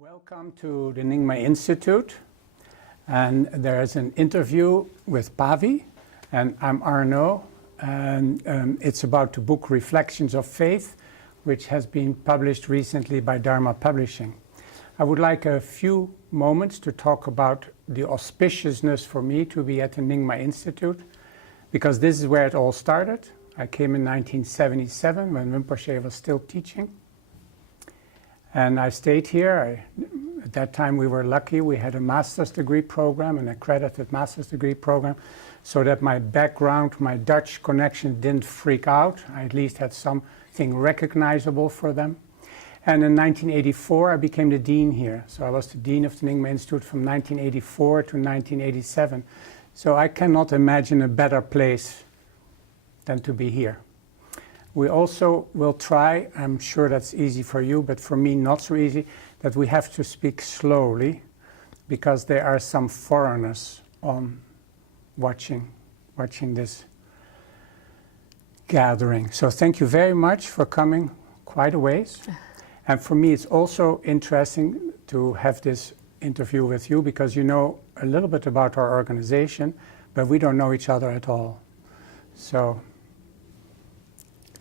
Welcome to the Nyingma Institute, and there is an interview with Pavi, and I'm Arnaud, and it's about the book Reflections of Faith, which has been published recently by Dharma Publishing. I would like a few moments to talk about the auspiciousness for me to be at the Nyingma Institute, because this is where it all started. I came in 1977 when Rinpoche was still teaching. And I stayed here. At that time we were lucky. We had a master's degree program, an accredited master's degree program, so that my background, my Dutch connection didn't freak out. I at least had something recognizable for them. And in 1984 I became the dean here. So I was the dean of the Nyingma Institute from 1984 to 1987. So I cannot imagine a better place than to be here. We also will try, I'm sure that's easy for you, but for me not so easy, that we have to speak slowly because there are some foreigners on watching this gathering. So thank you very much for coming quite a ways. And for me it's also interesting to have this interview with you because you know a little bit about our organization, but we don't know each other at all. So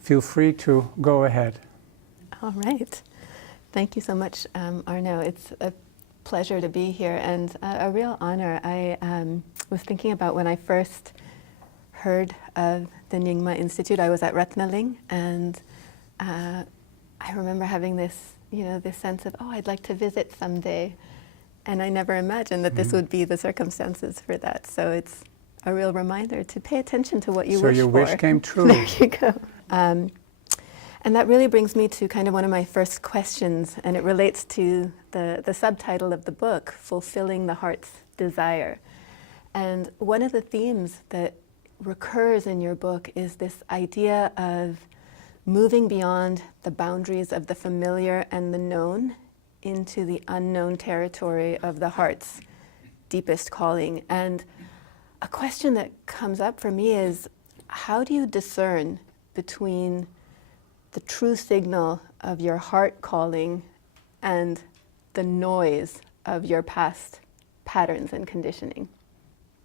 feel free to go ahead. All right. Thank you so much, Arnaud. It's a pleasure to be here and a real honor. I was thinking about when I first heard of the Nyingma Institute. I was at Ratnaling, and I remember having this, this sense of, oh, I'd like to visit someday. And I never imagined that this would be the circumstances for that. So it's a real reminder to pay attention to what you wish for. So your wish came true. There you go. And that really brings me to kind of one of my first questions, and it relates to the subtitle of the book, Fulfilling the Heart's Desire. And one of the themes that recurs in your book is this idea of moving beyond the boundaries of the familiar and the known into the unknown territory of the heart's deepest calling. And a question that comes up for me is, how do you discern between the true signal of your heart calling and the noise of your past patterns and conditioning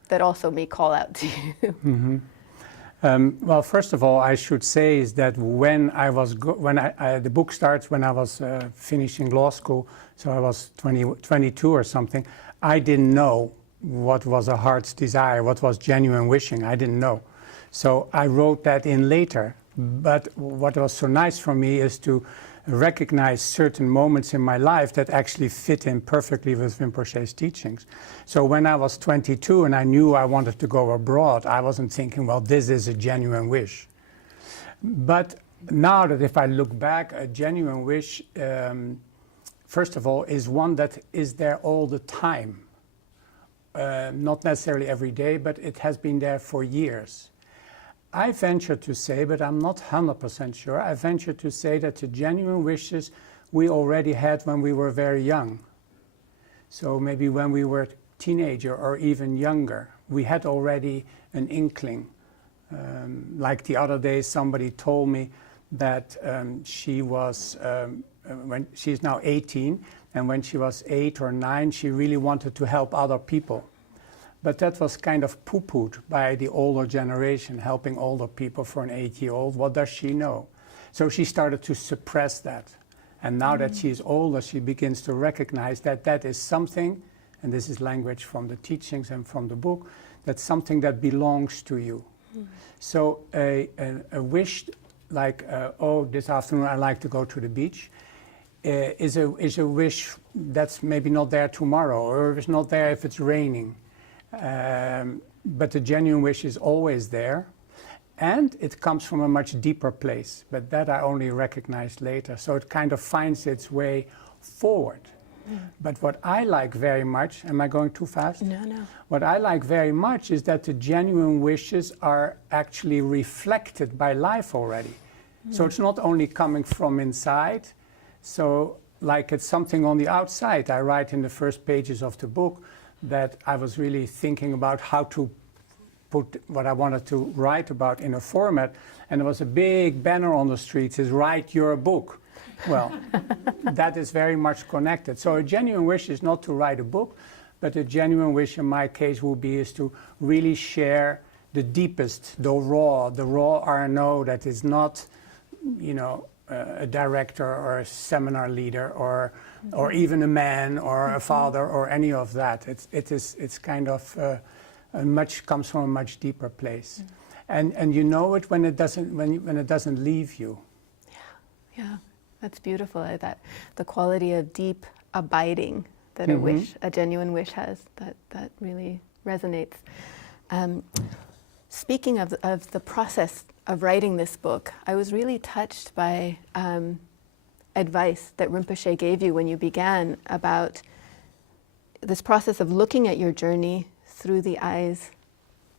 that also may call out to you? Well, first of all, I should say is that when I was the book starts when I was finishing law school, so I was 22 or something. I didn't know what was a heart's desire, what was genuine wishing. I didn't know. So I wrote that in later. But what was so nice for me is to recognize certain moments in my life that actually fit in perfectly with Rinpoche's teachings. So when I was 22 and I knew I wanted to go abroad, I wasn't thinking, well, this is a genuine wish. But now that if I look back, a genuine wish, first of all, is one that is there all the time. Not necessarily every day, but it has been there for years. I venture to say, but I'm not 100% sure, I venture to say that the genuine wishes we already had when we were very young. So maybe when we were teenager or even younger, we had already an inkling. Like the other day, somebody told me that she was, when she's now 18, and when she was 8 or 9, she really wanted to help other people. But that was kind of poo-pooed by the older generation, helping older people for an 8-year-old. What does she know? So she started to suppress that. And now that she's older, she begins to recognize that that is something, and this is language from the teachings and from the book, that's something that belongs to you. So a wish like, oh, this afternoon I'd like to go to the beach, is a wish that's maybe not there tomorrow, or it's not there if it's raining. But the genuine wish is always there, and it comes from a much deeper place, but that I only recognized later. So it kind of finds its way forward. But what I like very much, am I going too fast? No. What I like very much is that the genuine wishes are actually reflected by life already. So it's not only coming from inside, so like it's something on the outside. I write in the first pages of the book that I was really thinking about how to put what I wanted to write about in a format, and there was a big banner on the street that says, write your book. Well, that is very much connected. So a genuine wish is not to write a book, but a genuine wish in my case would be is to really share the deepest, the raw Arnaud that is not, a director or a seminar leader or even a man or a father or any of that. It's kind of comes from a much deeper place, and you know it when it doesn't leave you. Yeah, that's beautiful. That the quality of deep abiding that a genuine wish has, that really resonates. Speaking of the process of writing this book, I was really touched by advice that Rinpoche gave you when you began about this process of looking at your journey through the eyes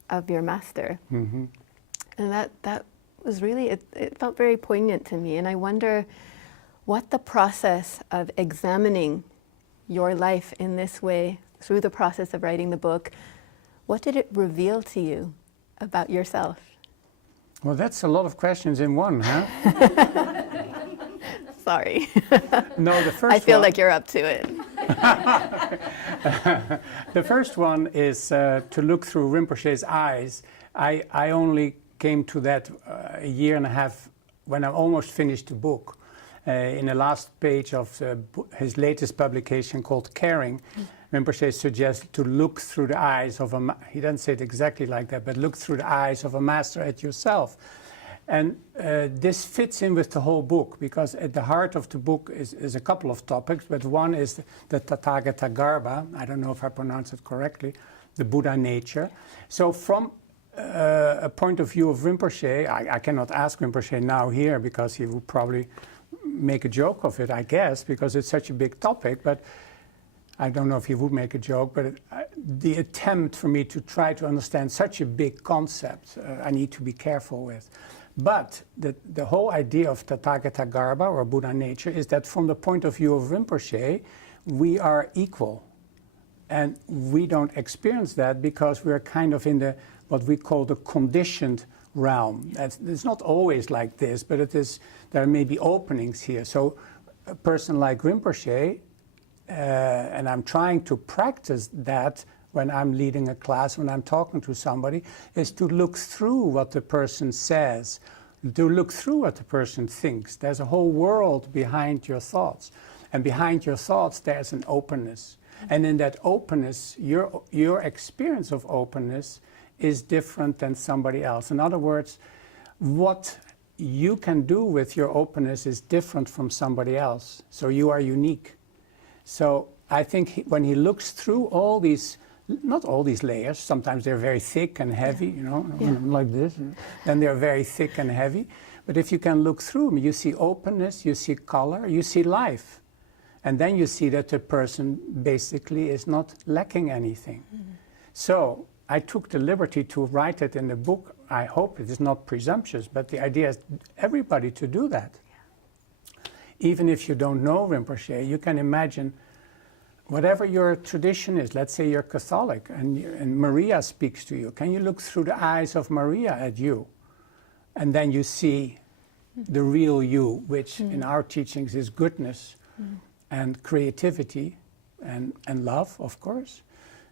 of your master. And that was really, it felt very poignant to me. And I wonder what the process of examining your life in this way through the process of writing the book, what did it reveal to you about yourself? Well, that's a lot of questions in one, huh? Sorry. No, the first I feel one, like you're up to it. the first one is to look through Rinpoche's eyes. I only came to that a year and a half when I almost finished the book. In the last page of his latest publication called Caring, Rinpoche suggests to look through the eyes of he doesn't say it exactly like that, but look through the eyes of a master at yourself. And this fits in with the whole book, because at the heart of the book is a couple of topics, but one is the Tathagata Garbha, I don't know if I pronounce it correctly, the Buddha nature. So from a point of view of Rinpoche, I cannot ask Rinpoche now here, because he would probably make a joke of it, I guess, because it's such a big topic, but I don't know if he would make a joke, but the attempt for me to try to understand such a big concept, I need to be careful with. But the whole idea of Tathagata Garbha, or Buddha nature, is that from the point of view of Rinpoche, we are equal. And we don't experience that because we're kind of in what we call the conditioned realm. It's not always like this, but there may be openings here. So a person like Rinpoche, and I'm trying to practice that when I'm leading a class, when I'm talking to somebody, is to look through what the person says, to look through what the person thinks. There's a whole world behind your thoughts. And behind your thoughts, there's an openness. And in that openness, your experience of openness is different than somebody else. In other words, what you can do with your openness is different from somebody else. So you are unique. So I think when he looks through all these, not all these layers, sometimes they're very thick and heavy, like this, then they're very thick and heavy. But if you can look through them, you see openness, you see color, you see life. And then you see that the person basically is not lacking anything. So I took the liberty to write it in the book. I hope it is not presumptuous, but the idea is everybody to do that. Even if you don't know Rinpoche, you can imagine whatever your tradition is. Let's say you're Catholic and Maria speaks to you. Can you look through the eyes of Maria at you? And then you see the real you, which in our teachings is goodness and creativity and love, of course.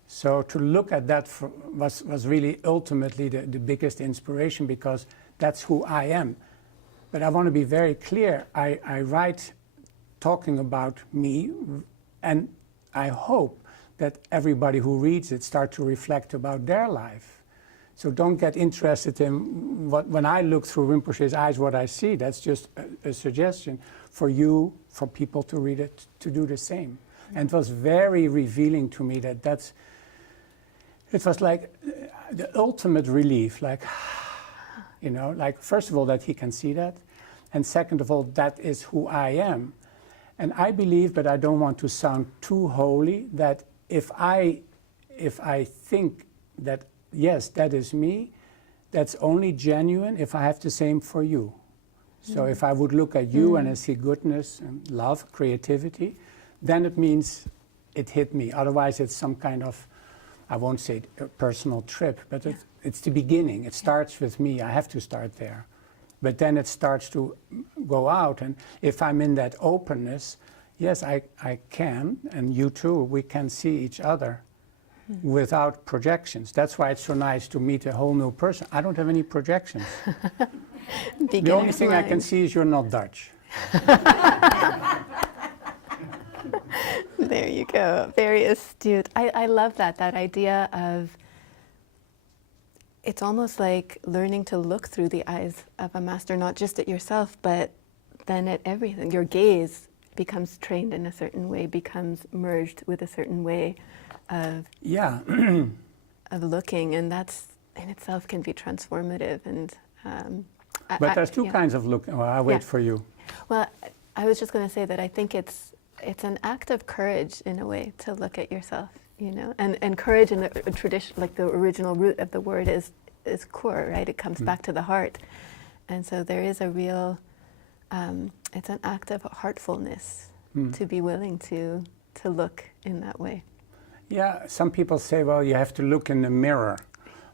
So to look at that was really ultimately the biggest inspiration, because that's who I am. But I want to be very clear. I write talking about me, and I hope that everybody who reads it start to reflect about their life. So don't get interested in when I look through Rinpoche's eyes, what I see. That's just a suggestion for you, for people to read it, to do the same. And it was very revealing to me it was like the ultimate relief, like first of all, that he can see that. And second of all, that is who I am. And I believe, but I don't want to sound too holy, that if I think that, yes, that is me, that's only genuine if I have the same for you. So if I would look at you and I see goodness and love, creativity, then it means it hit me. Otherwise, it's some kind of, I won't say a personal trip, but it's the beginning. It starts with me. I have to start there. but then it starts to go out. And if I'm in that openness, yes, I can, and you too, we can see each other without projections. That's why it's so nice to meet a whole new person. I don't have any projections. The only thing I can see is you're not Dutch. There you go. Very astute. I love that idea of, it's almost like learning to look through the eyes of a master, not just at yourself, but then at everything. Your gaze becomes trained in a certain way, becomes merged with a certain way of of looking, and that's in itself can be transformative. And but there's two kinds of looking. Well, I'll wait for you. Well, I was just going to say that I think it's an act of courage in a way to look at yourself, you know, and courage in the tradition, like the original root of the word is kur, right? It comes back to the heart, and so there is a real. It's an act of heartfulness to be willing to look in that way. Yeah, some people say, well, you have to look in the mirror.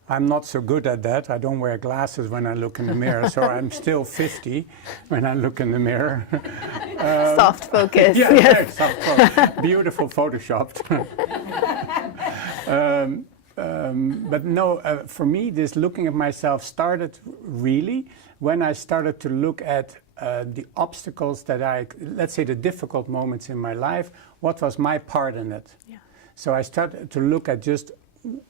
I'm not so good at that. I don't wear glasses when I look in the mirror, so I'm still 50 when I look in the mirror. Soft focus. Yeah, yes. Soft focus. Beautiful photoshopped. But no, for me, this looking at myself started really when I started to look at the obstacles that let's say the difficult moments in my life, what was my part in it? Yeah. So I started to look at just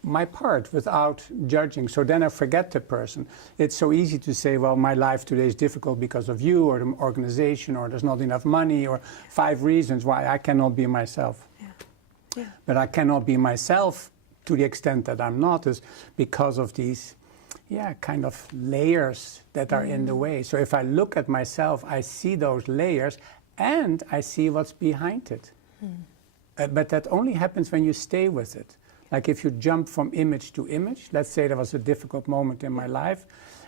my part without judging. So then I forget the person. It's so easy to say, well, my life today is difficult because of you or the organization, or there's not enough money, or 5 reasons why I cannot be myself. Yeah. Yeah. But I cannot be myself to the extent that I'm not, is because of these kind of layers that are in the way. So if I look at myself, I see those layers and I see what's behind it. But that only happens when you stay with it. Like if you jump from image to image, let's say there was a difficult moment in my life,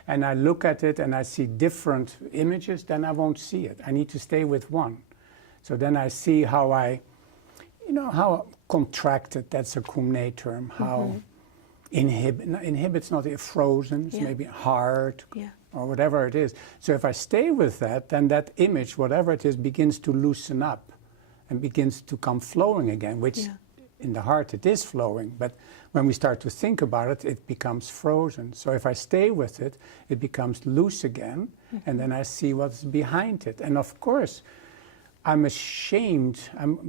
and I look at it and I see different images, then I won't see it. I need to stay with one. So then I see how how contracted, that's a Kumne term, how inhibit's not frozen, it's maybe hard, or whatever it is. So if I stay with that, then that image, whatever it is, begins to loosen up and begins to come flowing again, which in the heart it is flowing, but when we start to think about it, it becomes frozen. So if I stay with it, it becomes loose again, and then I see what's behind it. And of course, I'm ashamed, I'm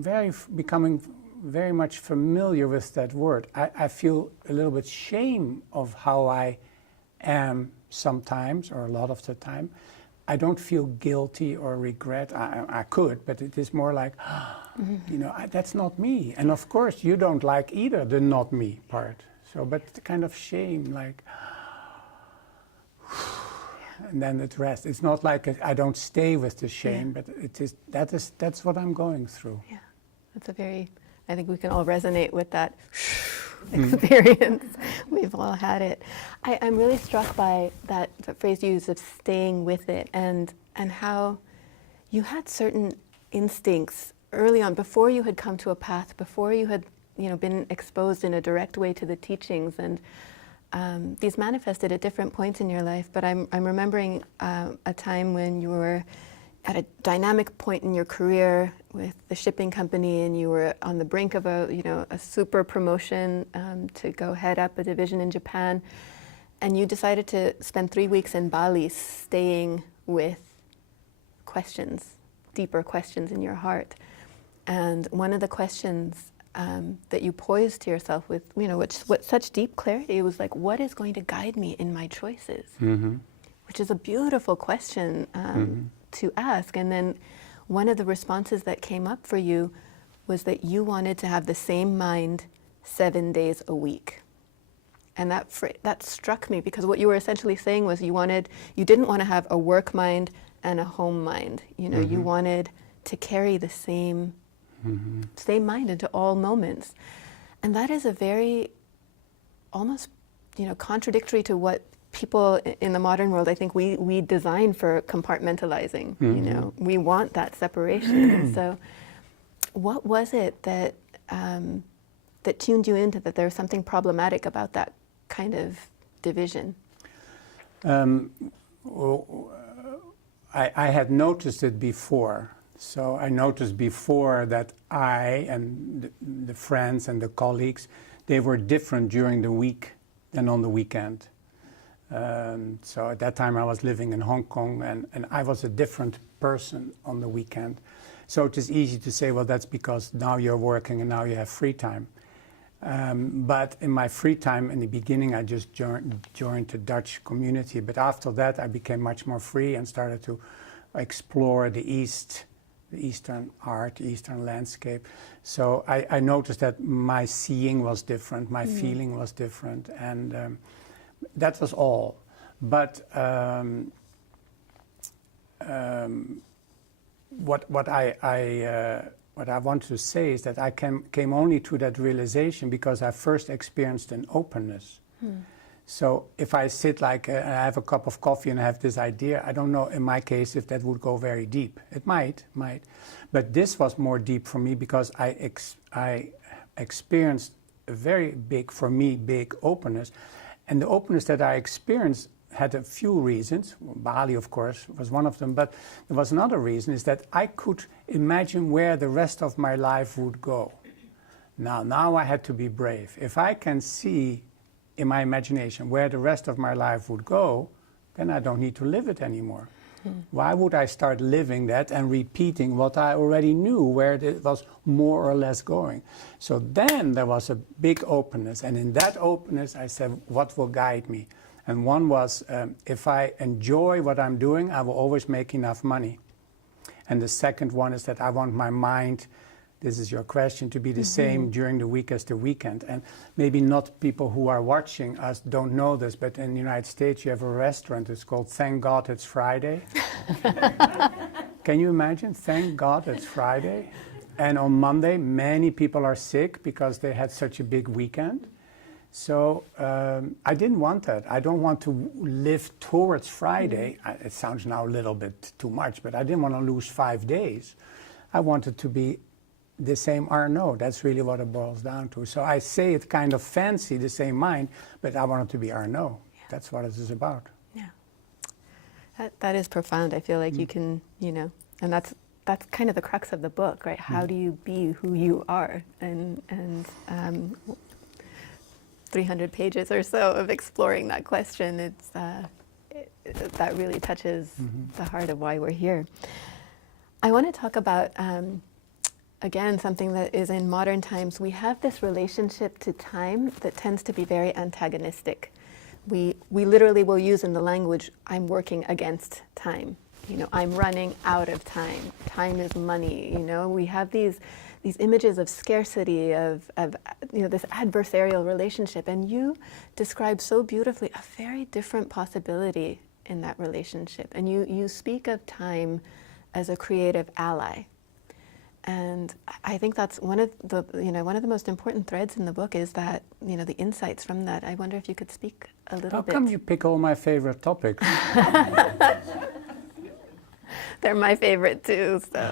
becoming very much familiar with that word. I feel a little bit shame of how I am sometimes, or a lot of the time. I don't feel guilty or regret. I could, but it is more like, that's not me. And of course, you don't like either the not me part. So, but the kind of shame, like, and then it rests. It's not like I don't stay with the shame, but that's what I'm going through. Yeah, that's I think we can all resonate with that experience. We've all had it. I'm really struck by that phrase you used of staying with it, and how you had certain instincts early on, before you had come to a path, before you had been exposed in a direct way to the teachings, and these manifested at different points in your life. But I'm remembering a time when you were at a dynamic point in your career with the shipping company, and you were on the brink of a super promotion to go head up a division in Japan, and you decided to spend 3 weeks in Bali staying with questions, deeper questions in your heart. And one of the questions that you posed to yourself with, with such deep clarity, was like, what is going to guide me in my choices? Which is a beautiful question to ask. And then one of the responses that came up for you was that you wanted to have the same mind 7 days a week. And that struck me, because what you were essentially saying was you didn't want to have a work mind and a home mind. You wanted to carry the same mind into all moments. And that is a very almost contradictory to what people in the modern world, I think we design for compartmentalizing. We want that separation. So what was it that that tuned you into that there was something problematic about that kind of division? I had noticed it before. So I noticed before that I and the friends and the colleagues, they were different during the week than on the weekend. So at that time I was living in Hong Kong, and I was a different person on the weekend. So it is easy to say, well, that's because now you're working and now you have free time. But in my free time, in the beginning, I just joined the Dutch community. But after that, I became much more free and started to explore the Eastern art, Eastern landscape. So I noticed that my seeing was different, my feeling was different, and that was all. But what I want to say is that I came only to that realization because I first experienced an openness. So if I sit like and I have a cup of coffee and I have this idea, I don't know in my case if that would go very deep. It might. But this was more deep for me because I experienced a very big, for me, big openness. And the openness that I experienced had a few reasons. Bali, of course, was one of them. But there was another reason, is that I could imagine where the rest of my life would go. Now I had to be brave. If I can see in my imagination where the rest of my life would go, then I don't need to live it anymore. Why would I start living that and repeating what I already knew, where it was more or less going? So then there was a big openness. And in that openness, I said, what will guide me? And one was, if I enjoy what I'm doing, I will always make enough money. And the second one is that I want my mind, this is your question, to be the same during the week as the weekend. And maybe not people who are watching us don't know this, but in the United States you have a restaurant, it's called Thank God It's Friday. Can you imagine? Thank God It's Friday. And on Monday, many people are sick because they had such a big weekend. So I didn't want that. I don't want to live towards Friday. It sounds now a little bit too much, but I didn't want to lose 5 days. I wanted to be the same Arnaud. That's really what it boils down to. So I say it kind of fancy, the same mind, but I wanted to be Arnaud. Yeah. That's what it is about. Yeah. That is profound. I feel like you can, and that's kind of the crux of the book, right? How do you be who you are? And 300 pages or so of exploring that question, that really touches the heart of why we're here. I want to talk about, again, something that is in modern times. We have this relationship to time that tends to be very antagonistic. We literally will use in the language, I'm working against time. I'm running out of time. Time is money. We have these images of scarcity, of this adversarial relationship, and you describe so beautifully a very different possibility in that relationship. And you speak of time as a creative ally, and I think that's one of the most important threads in the book is that the insights from that. I wonder if you could speak a little bit. How come you pick all my favorite topics? They're my favorite too. So.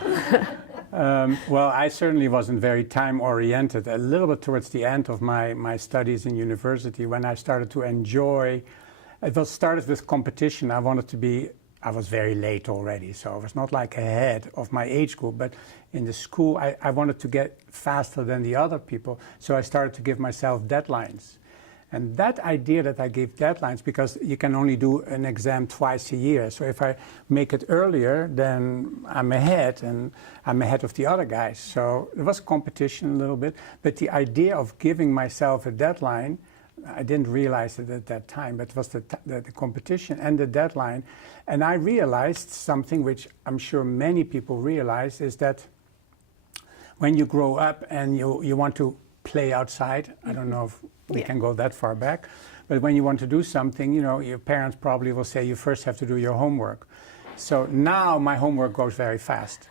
Well, I certainly wasn't very time-oriented. A little bit towards the end of my studies in university, when I started to enjoy, it started with competition. I was very late already, so I was not like ahead of my age group, but in the school I wanted to get faster than the other people, so I started to give myself deadlines. And that idea that I gave deadlines, because you can only do an exam twice a year. So if I make it earlier, then I'm ahead, and I'm ahead of the other guys. So there was competition a little bit. But the idea of giving myself a deadline, I didn't realize it at that time, but it was the competition and the deadline. And I realized something which I'm sure many people realize, is that when you grow up and you want to play outside, I don't know if we can go that far back, but when you want to do something, your parents probably will say you first have to do your homework. So now my homework goes very fast.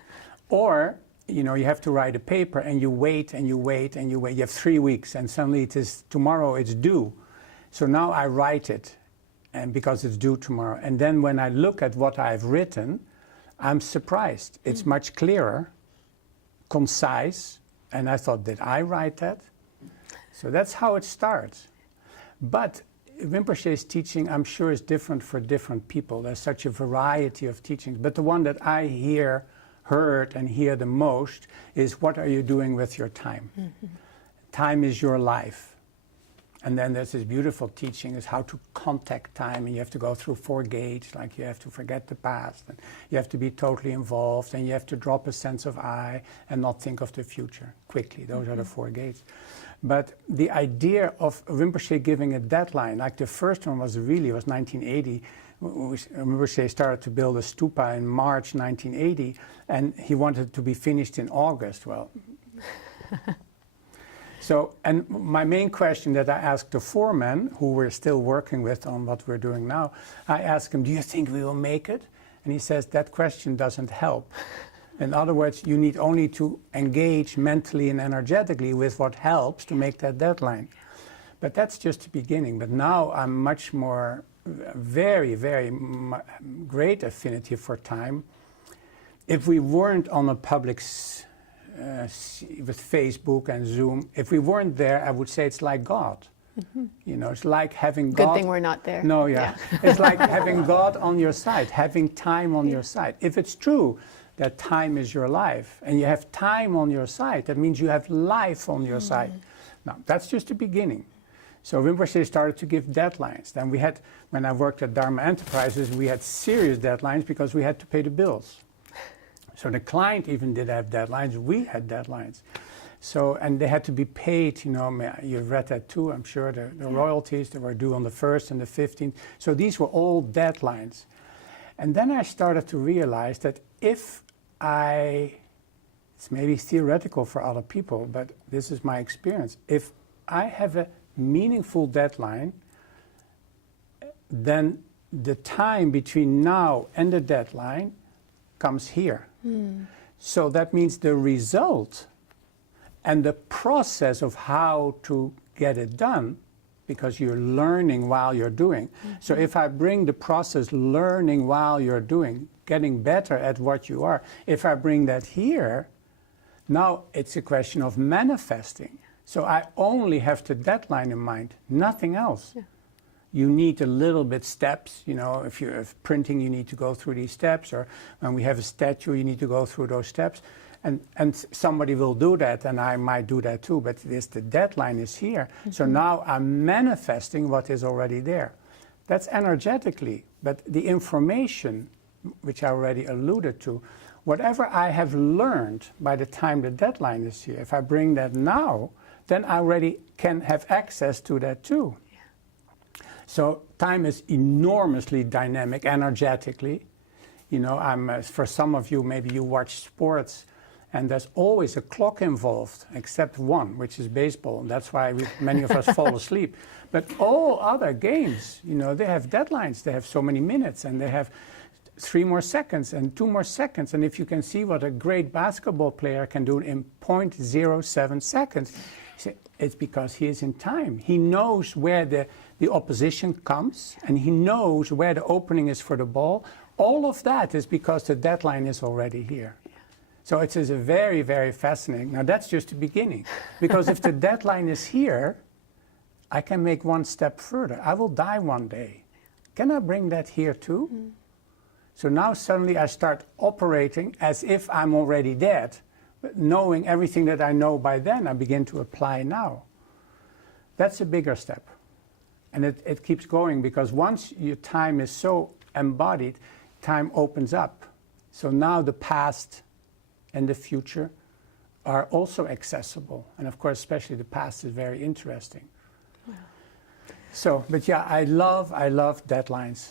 Or, you have to write a paper and you wait and you wait and you wait. You have 3 weeks and suddenly tomorrow it's due. So now I write it, and because it's due tomorrow. And then when I look at what I've written, I'm surprised. It's much clearer, concise, and I thought, did I write that? So that's how it starts. But Rinpoche's teaching, I'm sure, is different for different people. There's such a variety of teachings. But the one that I heard and hear the most is, what are you doing with your time? Mm-hmm. Time is your life. And then there's this beautiful teaching is how to contact time, and you have to go through 4 gates, like you have to forget the past, and you have to be totally involved, and you have to drop a sense of I and not think of the future quickly. Those are the 4 gates. But the idea of Rinpoche giving a deadline, like the first one was 1980, Rinpoche started to build a stupa in March 1980, and he wanted it to be finished in August. Well, so, and my main question that I asked the 4 men, who we're still working with on what we're doing now, I asked him, do you think we will make it? And he says, that question doesn't help. In other words, you need only to engage mentally and energetically with what helps to make that deadline. But that's just the beginning. But now I'm much more, very, very great affinity for time. If we weren't on a public with Facebook and Zoom, if we weren't there, I would say it's like God. Mm-hmm. You know, it's like having God. Good thing we're not there. No, yeah. It's like having God on your side, having time on your side. If it's true that time is your life, and you have time on your side, that means you have life on your side. Now, that's just the beginning. So Rinpoche started to give deadlines. Then we had, when I worked at Dharma Enterprises, we had serious deadlines because we had to pay the bills. So the client even did have deadlines. We had deadlines. So, and they had to be paid, you know, you've read that too, I'm sure, the royalties that were due on the 1st and the 15th. So these were all deadlines. And then I started to realize that if it's maybe theoretical for other people, but this is my experience. If I have a meaningful deadline, then the time between now and the deadline comes here. So that means the result and the process of how to get it done, because you're learning while you're doing. So if I bring the process learning while you're doing, getting better at what you are, if I bring that here, now it's a question of manifesting. So I only have the deadline in mind, nothing else. Yeah. You need a little bit steps, you know, if you're printing, you need to go through these steps, or when we have a statue, you need to go through those steps. And somebody will do that, and I might do that too, but the deadline is here. Mm-hmm. So now I'm manifesting what is already there. That's energetically, but the information, which I already alluded to, whatever I have learned by the time the deadline is here, if I bring that now, then I already can have access to that too. So time is enormously dynamic, energetically. You know, for some of you, maybe you watch sports, and there's always a clock involved, except one, which is baseball. And that's why many of us fall asleep. But all other games, you know, they have deadlines. They have so many minutes, and they have 3 more seconds and 2 more seconds. And if you can see what a great basketball player can do in 0.07 seconds, it's because he is in time. He knows where the opposition comes, and he knows where the opening is for the ball. All of that is because the deadline is already here. So it is a very, very fascinating. Now that's just the beginning. Because if the deadline is here, I can make one step further. I will die one day. Can I bring that here too? Mm. So now suddenly I start operating as if I'm already dead. But knowing everything that I know by then, I begin to apply now. That's a bigger step. And it keeps going, because once your time is so embodied, time opens up. So now the past and the future are also accessible. And of course, especially the past is very interesting. Wow. So, but yeah, I love deadlines.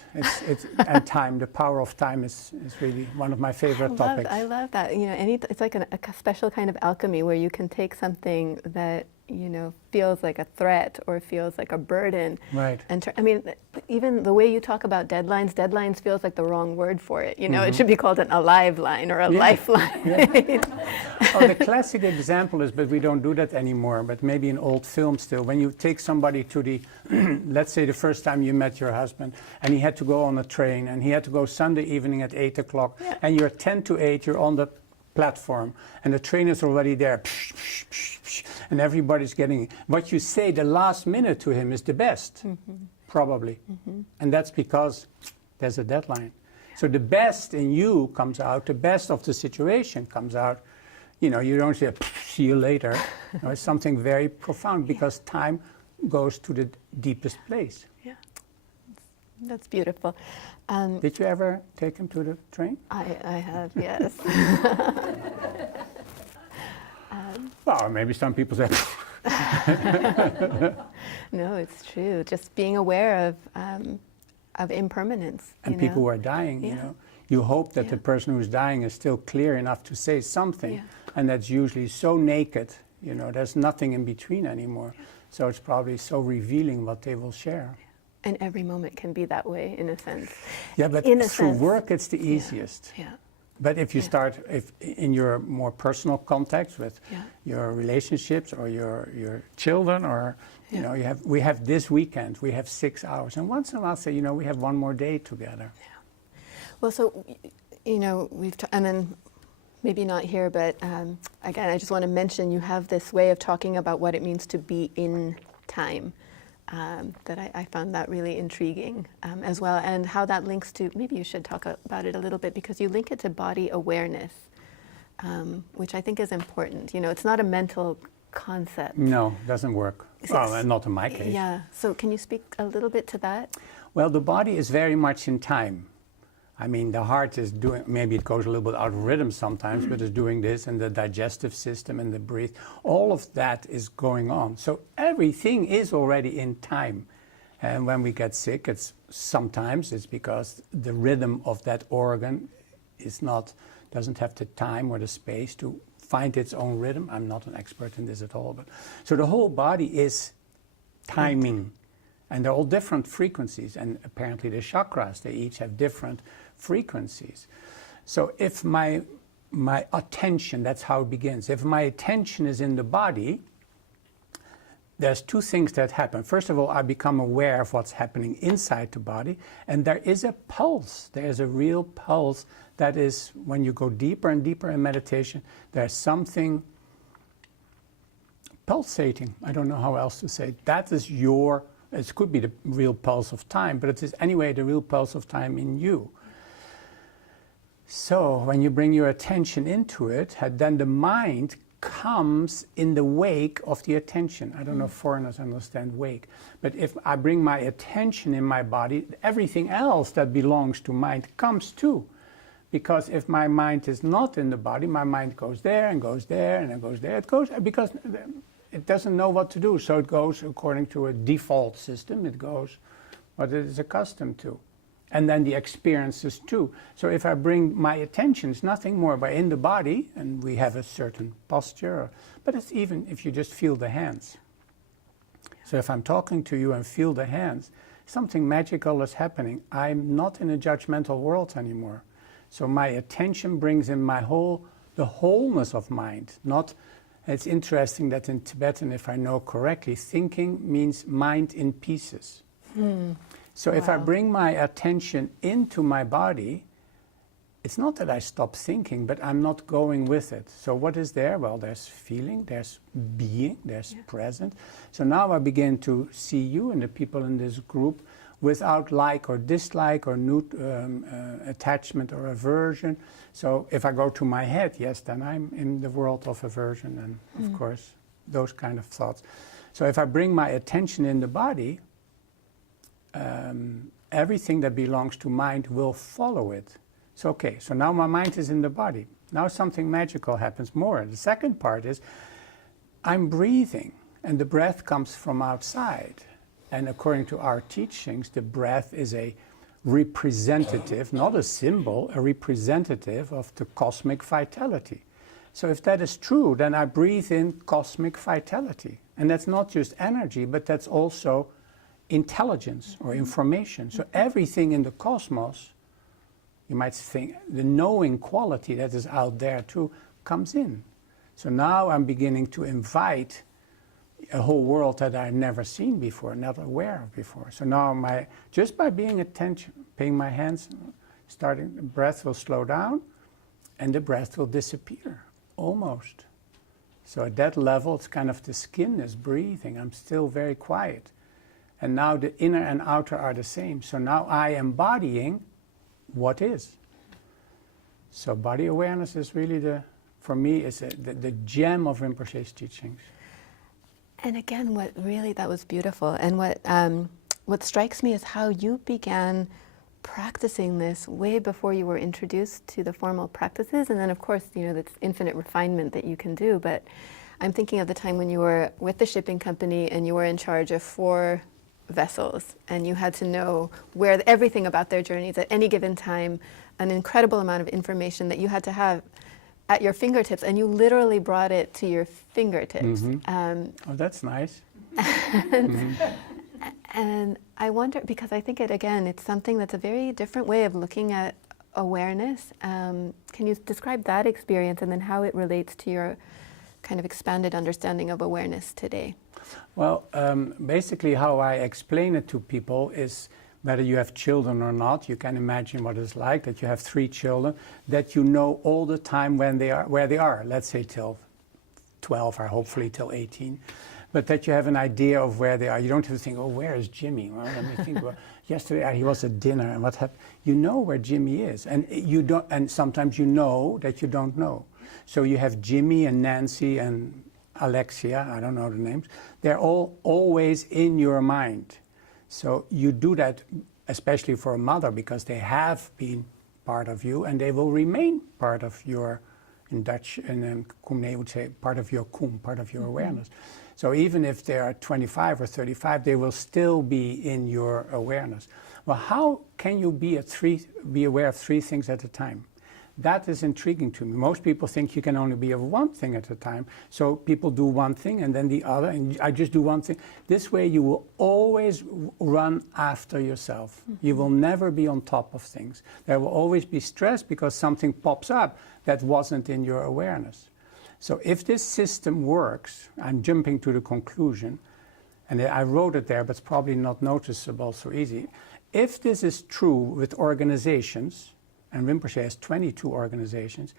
And time, the power of time is really one of my favorite topics. I love that. You know, it's like a special kind of alchemy where you can take something that, you know, feels like a threat or feels like a burden. Right. And I mean, even the way you talk about deadlines feels like the wrong word for it. You know, it should be called an alive line or a lifeline. Yeah. Oh, the classic example is, but we don't do that anymore, but maybe in old films still, when you take somebody to the, let's say the first time you met your husband, and he had to go on a train, and he had to go Sunday evening at 8 o'clock, and you're 10 to 8, you're on the platform, and the train is already there, and everybody's getting it. What you say the last minute to him is the best. probably. And that's because there's a deadline. So the best in you comes out, the best of the situation comes out. You know, you don't say, see you later. No, it's something very profound because time goes to the deepest place. Yeah, that's beautiful. Did you ever take him to the train? I have, yes. Well, maybe some people say, No, it's true. Just being aware of impermanence. and people who are dying, you know. You hope that the person who's dying is still clear enough to say something, and that's usually so naked, you know, there's nothing in between anymore. So it's probably so revealing what they will share. And every moment can be that way, in a sense. Yeah, but in a through sense, work, it's the easiest. Yeah. But if you start in your more personal context with Yeah. your relationships or your children, or you know, we have this weekend, we have 6 hours, and once in a while say, you know, we have one more day together. Yeah. Well, so you know, and then maybe not here, but again, I just want to mention you have this way of talking about what it means to be in time. That I found that really intriguing as well, and how that links to, maybe you should talk about it a little bit, because you link it to body awareness, which I think is important. You know, it's not a mental concept. No, doesn't work. Well, and not in my case. Yeah, so can you speak a little bit to that? Well, the body is very much in time. I mean, the heart is doing, maybe it goes a little bit out of rhythm sometimes, but it's doing this, and the digestive system and the breath, all of that is going on. So everything is already in time. And when we get sick, sometimes it's because the rhythm of that organ doesn't have the time or the space to find its own rhythm. I'm not an expert in this at all. But so the whole body is timing. And they're all different frequencies, and apparently the chakras, they each have different frequencies. So if my attention, that's how it begins, if my attention is in the body, there's two things that happen. First of all, I become aware of what's happening inside the body, and there is a pulse. There is a real pulse that is, when you go deeper and deeper in meditation, there's something pulsating. I don't know how else to say it. That is it could be the real pulse of time, but it is anyway the real pulse of time in you. So when you bring your attention into it, then the mind comes in the wake of the attention. I don't know if foreigners understand wake, but if I bring my attention in my body, everything else that belongs to mind comes too. Because if my mind is not in the body, my mind goes there and goes there and it goes there. It goes because it doesn't know what to do, so it goes according to a default system. It goes what it is accustomed to. And then the experiences too. So if I bring my attention, it's nothing more but in the body, and we have a certain posture, but it's even if you just feel the hands. So if I'm talking to you and feel the hands, something magical is happening. I'm not in a judgmental world anymore. So my attention brings in the wholeness of mind, not. It's interesting that in Tibetan, if I know correctly, thinking means mind in pieces. So if I bring my attention into my body, it's not that I stop thinking, but I'm not going with it. So what is there? Well, there's feeling, there's being, there's present. So now I begin to see you and the people in this group without like or dislike or attachment or aversion. So if I go to my head, yes, then I'm in the world of aversion and, of course, those kind of thoughts. So if I bring my attention in the body, everything that belongs to mind will follow it. So, okay, so now my mind is in the body. Now something magical happens more. The second part is I'm breathing, and the breath comes from outside. And according to our teachings, the breath is a representative, not a symbol, a representative of the cosmic vitality. So if that is true, then I breathe in cosmic vitality. And that's not just energy, but that's also intelligence or information. So everything in the cosmos, you might think, the knowing quality that is out there too, comes in. So now I'm beginning to invite a whole world that I've never seen before, not aware of before. So now just by being attention, paying my hands, the breath will slow down and the breath will disappear, almost. So at that level, it's kind of the skin is breathing. I'm still very quiet. And now the inner and outer are the same. So now I am embodying what is. So body awareness is really for me, is the gem of Rinpoche's teachings. And again, that was beautiful. And what strikes me is how you began practicing this way before you were introduced to the formal practices. And then, of course, that's infinite refinement that you can do. But I'm thinking of the time when you were with the shipping company and you were in charge of 4 vessels, and you had to know everything about their journeys at any given time, an incredible amount of information that you had to have at your fingertips, and you literally brought it to your fingertips. Oh, that's nice. And I wonder, because I think it's something that's a very different way of looking at awareness. Can you describe that experience and then how it relates to your kind of expanded understanding of awareness today? Well, basically how I explain it to people is whether you have children or not, you can imagine what it's like that you have 3 children, that you know all the time where they are, let's say till 12 or hopefully till 18. But that you have an idea of where they are. You don't have to think, oh, where is Jimmy? Well, let me think. Well, yesterday he was at dinner, and what happened? You know where Jimmy is, and you don't. And sometimes you know that you don't know. So you have Jimmy and Nancy and Alexia. I don't know the names. They're all always in your mind. So you do that, especially for a mother, because they have been part of you, and they will remain part of your. In Dutch, and then Kumne would say part of your kum, part of your awareness. So even if they are 25 or 35, they will still be in your awareness. Well, how can you be aware of 3 things at a time? That is intriguing to me. Most people think you can only be of one thing at a time. So people do one thing and then the other, and I just do one thing. This way you will always run after yourself. You will never be on top of things. There will always be stress because something pops up that wasn't in your awareness. So if this system works, I'm jumping to the conclusion, and I wrote it there, but it's probably not noticeable so easy. If this is true with organizations, and Rinpoche has 22 organizations,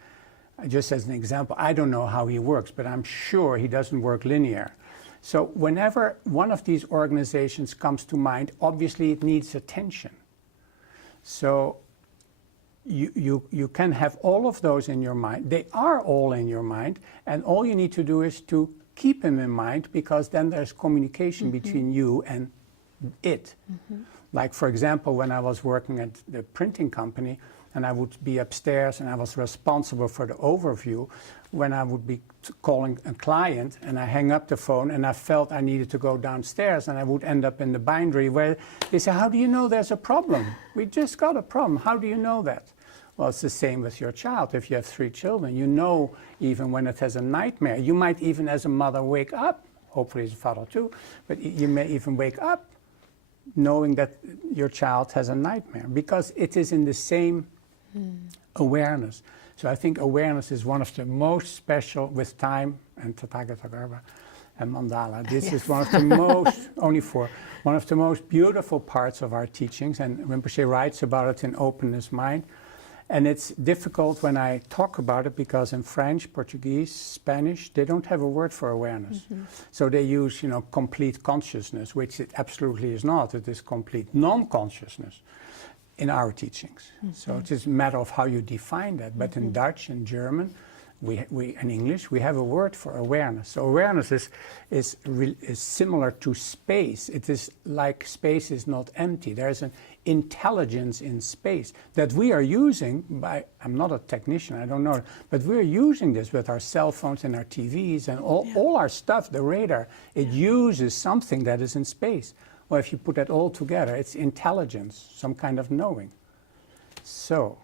just as an example, I don't know how he works, but I'm sure he doesn't work linear. So whenever one of these organizations comes to mind, obviously it needs attention. So you can have all of those in your mind. They are all in your mind, and all you need to do is to keep them in mind, because then there's communication between you and it. Like, for example, when I was working at the printing company, and I would be upstairs and I was responsible for the overview, when I would be calling a client and I hang up the phone and I felt I needed to go downstairs, and I would end up in the bindery where they say, how do you know there's a problem? We just got a problem. How do you know that? Well, it's the same with your child. If you have 3 children, you know even when it has a nightmare. You might even as a mother wake up, hopefully as a father too, but you may even wake up knowing that your child has a nightmare, because it is in the same awareness. So I think awareness is one of the most special, with time and Tathagata Garba and Mandala. This is one of the most, only 4, one of the most beautiful parts of our teachings, and Rinpoche writes about it in Openness Mind. And it's difficult when I talk about it, because in French, Portuguese, Spanish, they don't have a word for awareness. So they use, complete consciousness, which it absolutely is not. It is complete non-consciousness in our teachings. So it is a matter of how you define that. But in Dutch and German, we in English, we have a word for awareness. So awareness is similar to space. It is like space is not empty. There is an intelligence in space that we are using by, I'm not a technician, I don't know, but we're using this with our cell phones and our TVs and all our stuff, the radar. It uses something that is in space. Well, if you put that all together, it's intelligence, some kind of knowing. So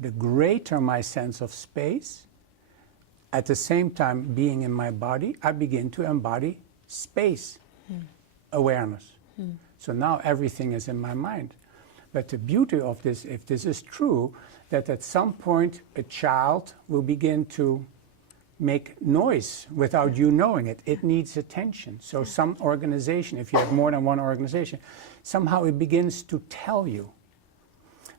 the greater my sense of space, at the same time being in my body, I begin to embody space awareness. So now everything is in my mind. But the beauty of this, if this is true, that at some point a child will begin to make noise without you knowing it. It needs attention. So some organization, if you have more than one organization, somehow it begins to tell you.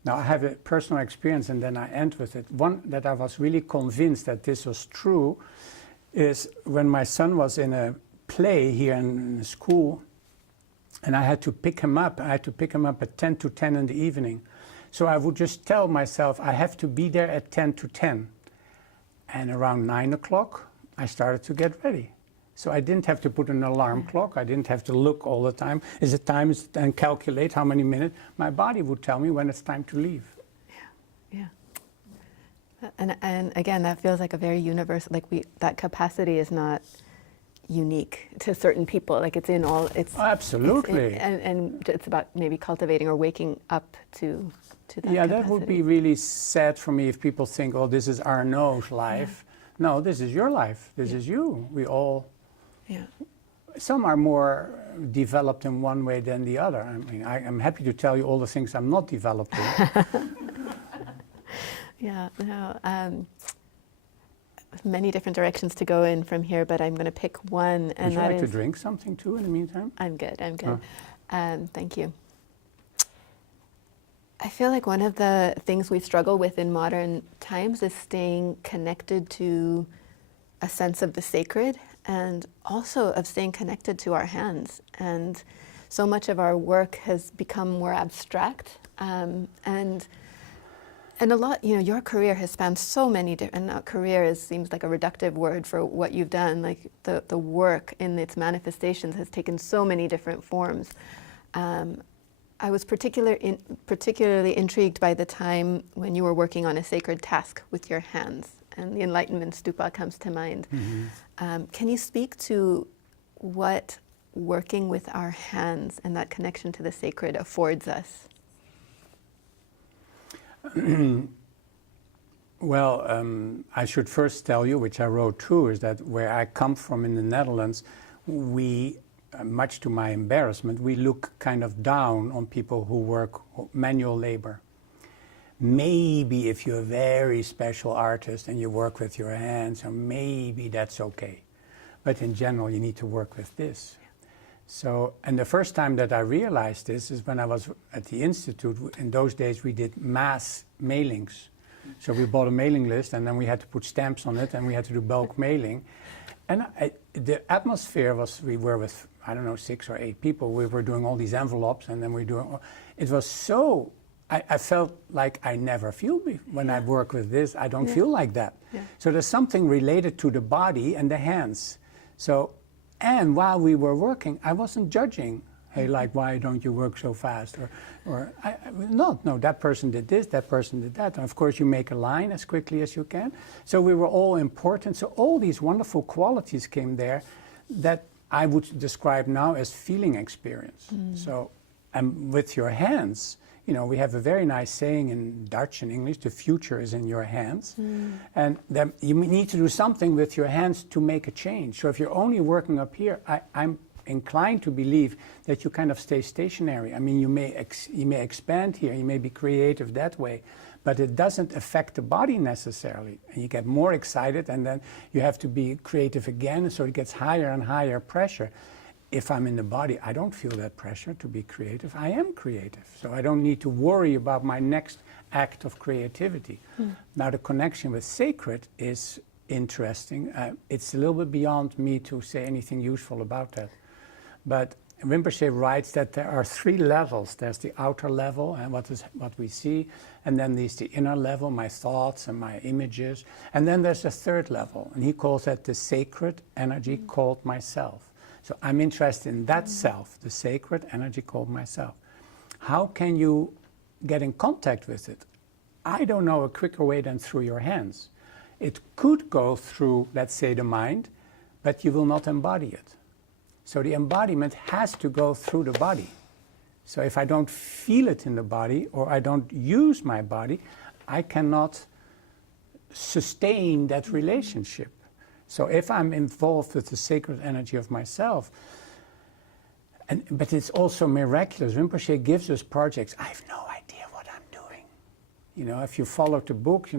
Now I have a personal experience, and then I end with it. One that I was really convinced that this was true is when my son was in a play here in school, And I had to pick him up. I had to pick him up at 10 to 10 in the evening. So I would just tell myself, I have to be there at 10 to 10. And around 9 o'clock, I started to get ready. So I didn't have to put an alarm clock. I didn't have to look all the time. Is it time? And calculate how many minutes. My body would tell me when it's time to leave. Yeah. And again, that feels like a very universal, like that capacity is not unique to certain people. Like it's in all, it's... Absolutely. And it's about maybe cultivating or waking up to that Yeah, capacity. that would be really sad for me if people think, oh, this is Arnaud's life. Yeah. No, this is your life. This is you. We all... Yeah. Some are more developed in one way than the other. I mean, I'm happy to tell you all the things I'm not developed in. Yeah, no. Many different directions to go in from here, but I'm going to pick one, and Would you that like is... to drink something too in the meantime? I'm good. Thank you. I feel like one of the things we struggle with in modern times is staying connected to a sense of the sacred, and also of staying connected to our hands. And so much of our work has become more abstract, and a lot, your career has spanned so many different, and career seems like a reductive word for what you've done. Like the work in its manifestations has taken so many different forms. I was particularly intrigued by the time when you were working on a sacred task with your hands, and the Enlightenment Stupa comes to mind. Mm-hmm. Can you speak to what working with our hands and that connection to the sacred affords us? Well, I should first tell you, which I wrote too, is that where I come from in the Netherlands, we, much to my embarrassment, we look kind of down on people who work manual labor. Maybe if you're a very special artist and you work with your hands, or maybe that's okay. But in general, you need to work with this. So, and the first time that I realized this is when I was at the Institute. In those days, we did mass mailings. So we bought a mailing list, and then we had to put stamps on it, and we had to do bulk mailing. And the atmosphere was, we were with, I don't know, 6 or 8 people. We were doing all these envelopes, and then we were doing, it was so, I felt like I never feel when I work with this. I don't feel like that. Yeah. So there's something related to the body and the hands. So, and while we were working, I wasn't judging. Hey, like, why don't you work so fast? Or no, that person did this, that person did that. And of course, you make a line as quickly as you can. So we were all important. So all these wonderful qualities came there that I would describe now as feeling experience. So, and with your hands, we have a very nice saying in Dutch and English, the future is in your hands. And then you need to do something with your hands to make a change. So if you're only working up here, I'm inclined to believe that you kind of stay stationary. I mean, you may expand here, you may be creative that way, but it doesn't affect the body necessarily. And you get more excited, and then you have to be creative again, so it gets higher and higher pressure. If I'm in the body, I don't feel that pressure to be creative. I am creative, so I don't need to worry about my next act of creativity. Now, the connection with sacred is interesting. It's a little bit beyond me to say anything useful about that. But Rinpoche writes that there are 3 levels. There's the outer level, and what we see, and then there's the inner level, my thoughts and my images, and then there's a 3rd level, and he calls that the sacred energy called myself. So I'm interested in that self, the sacred energy called myself. How can you get in contact with it? I don't know a quicker way than through your hands. It could go through, let's say, the mind, but you will not embody it. So the embodiment has to go through the body. So if I don't feel it in the body, or I don't use my body, I cannot sustain that relationship. So if I'm involved with the sacred energy of myself, but it's also miraculous. Rinpoche gives us projects. I have no idea what I'm doing. If you followed the book,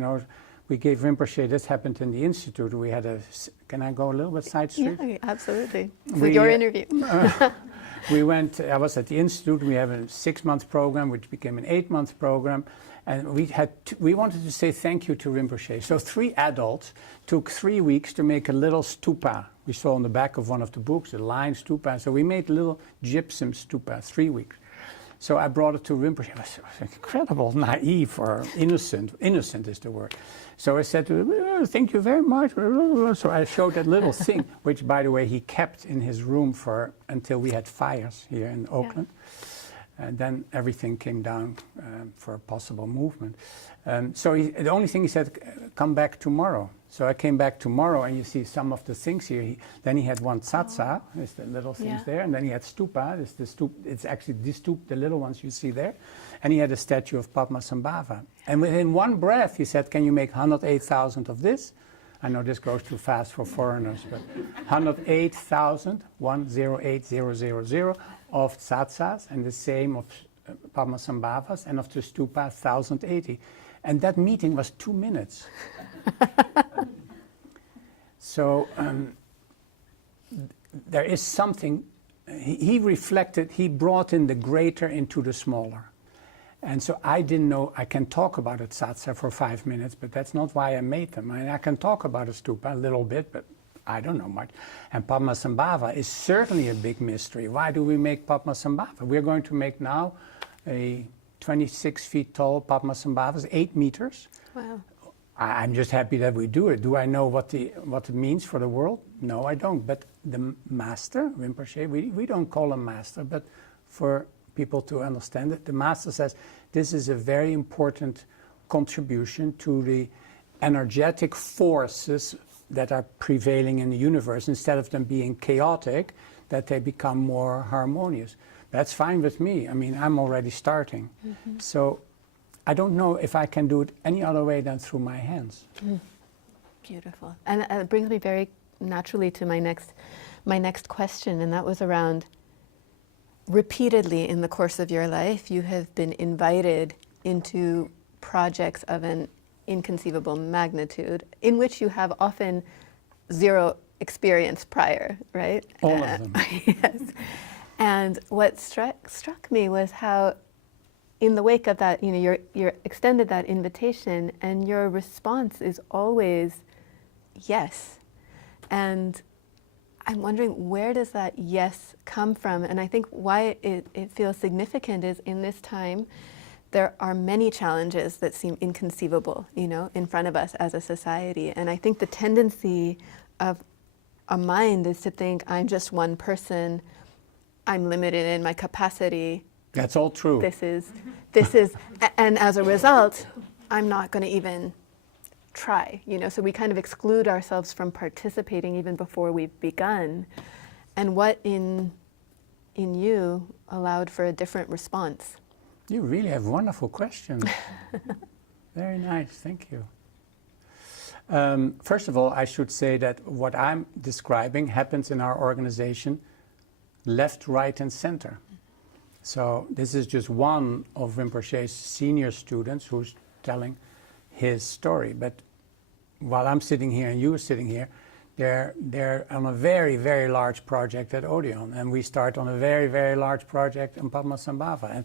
we gave Rinpoche, this happened in the Institute. We had can I go a little bit side street? Yeah, absolutely. It's your interview. I was at the Institute. We have a 6-month program, which became an 8-month program. And we wanted to say thank you to Rinpoche. So 3 adults took 3 weeks to make a little stupa, we saw on the back of one of the books, the line stupa. So we made little gypsum stupa, 3 weeks. So I brought it to Rinpoche. I was incredible, naive or innocent. Innocent is the word. So I said to him, oh, thank you very much. So I showed that little thing, which, by the way, he kept in his room until we had fires here in Oakland. And then everything came down for a possible movement. So the only thing he said, come back tomorrow. So I came back tomorrow, and you see some of the things here. Then he had one tsatsa, there's the little things there, and then he had stupa, it's actually this stupa, the little ones you see there, and he had a statue of Padmasambhava. And within one breath, he said, can you make 108,000 of this? I know this goes too fast for foreigners, but 108,000, 108,000 of tsatsas, and the same of Padmasambhavas, and of the stupa, 1,080. And that meeting was 2 minutes. So there is something, he reflected, he brought in the greater into the smaller. And so I didn't know, I can talk about a tsatsa for 5 minutes, but that's not why I made them. I mean, I can talk about a stupa a little bit, but I don't know much. And Padmasambhava is certainly a big mystery. Why do we make Padmasambhava? We're going to make now a 26 feet tall Padmasambhava, 8 meters. Wow. I'm just happy that we do it. Do I know what it means for the world? No, I don't. But the master, Rinpoche, we don't call him master, but for people to understand it, the master says this is a very important contribution to the energetic forces that are prevailing in the universe. Instead of them being chaotic, that they become more harmonious. That's fine with me. I mean, I'm already starting. Mm-hmm. So I don't know if I can do it any other way than through my hands. Mm. Beautiful. And it brings me very naturally to my next question, and that was around, repeatedly in the course of your life, you have been invited into projects of an inconceivable magnitude in which you have often zero experience prior, right? All of them. Yes. And what struck me was how, in the wake of that, you know, you're extended that invitation, and your response is always yes. And I'm wondering, where does that yes come from? And I think why it feels significant is, in this time, there are many challenges that seem inconceivable, you know, in front of us as a society. And I think the tendency of a mind is to think, I'm just one person, I'm limited in my capacity. That's all true. This is, and as a result, I'm not going to even try, you know. So we kind of exclude ourselves from participating even before we've begun. And what in you allowed for a different response? You really have wonderful questions. Very nice, thank you. First of all, I should say that what I'm describing happens in our organization, left, right, and center. So this is just one of Rinpoche's senior students who's telling his story. But while I'm sitting here and you're sitting here, they're on a very, very large project at Odeon, and we start on a very, very large project in Padmasambhava,